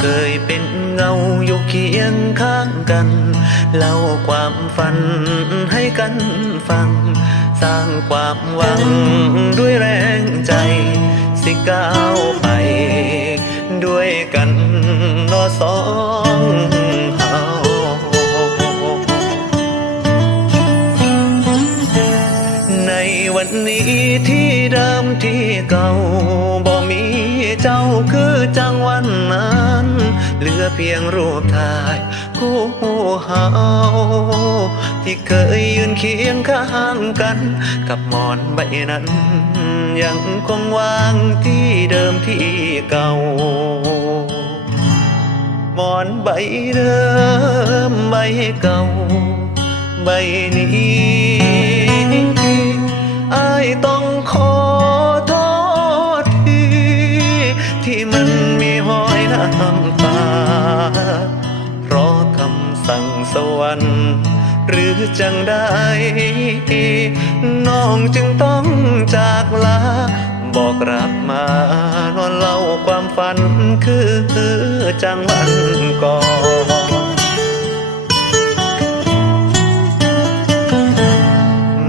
เคยเป็นเงาอยู่เคียงข้างกัน เล่าความฝันให้กันฟัง สร้างความหวังด้วยแรงใจ สิก้าวไป ด้วยกันนอสองเฮาในวันนี้ที่เดิมที่เก่าบ่มีเจ้าคือจังวันนั้น ลือเพียงรูปถ่ายคู่เฮาที่เคยยืนเคียงข้างกัน กับหมอนใบนั้น ยังคงวางที่เดิมที่เก่า หมอนใบเดิมใบเก่า ใบนี้อายต้องขอโทษทีที่มันมีหอยน้ำตา วรรค์หรือจังได้น้องจึงต้องจากลา บอกรักมานอนเล่าความฝันคือจังวันก่อน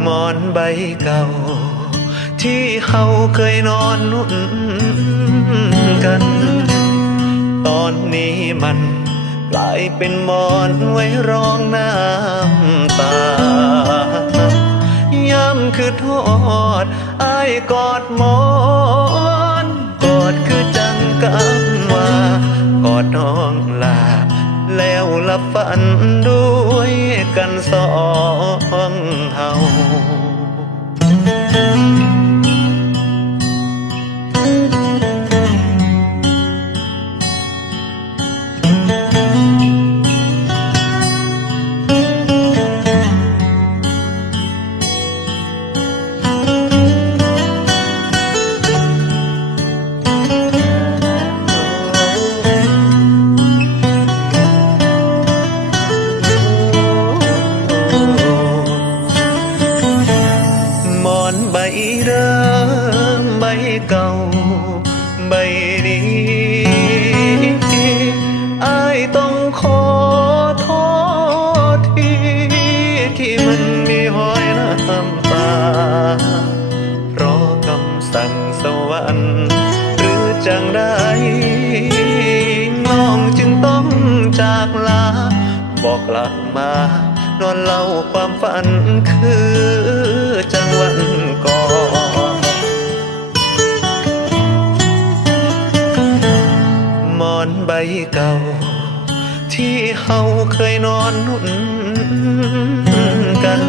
หมอนใบเก่า ที่เฮาเคยนอนนุ่นกัน ตอนนี้มัน กลายเป็นหมอนไว้รองน้ำตาย้ำคือโทษอายกอดหมอนกอดคือจังกำว่ากอดน้องลา แล้วหลับฝันด้วยกันสองเฮา เก่าใบนี้อายต้องขอโทษทีที่มันมีหอยน้ำตา เพราะคำสั่งสวรรค์หรือจังได้น้องจึงต้องจากลา บอกหลักมานอนเล่าความฝันคือจังหวัน ใบเก่า ที่เฮาเคยนอนนุ่นกัน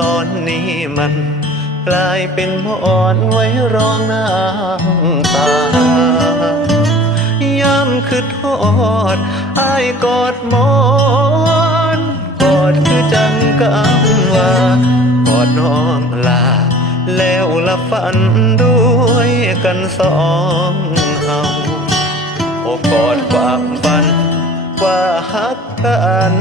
ตอนนี้มันกลายเป็นหมอนไว้รองน้ำตาย้ำคือโทษอายกอดหมอน กอดคือจังกำว่ากอดน้องลา แล้วละฝันด้วยกันสองเฮา กอดความฝันว่าฮักกัน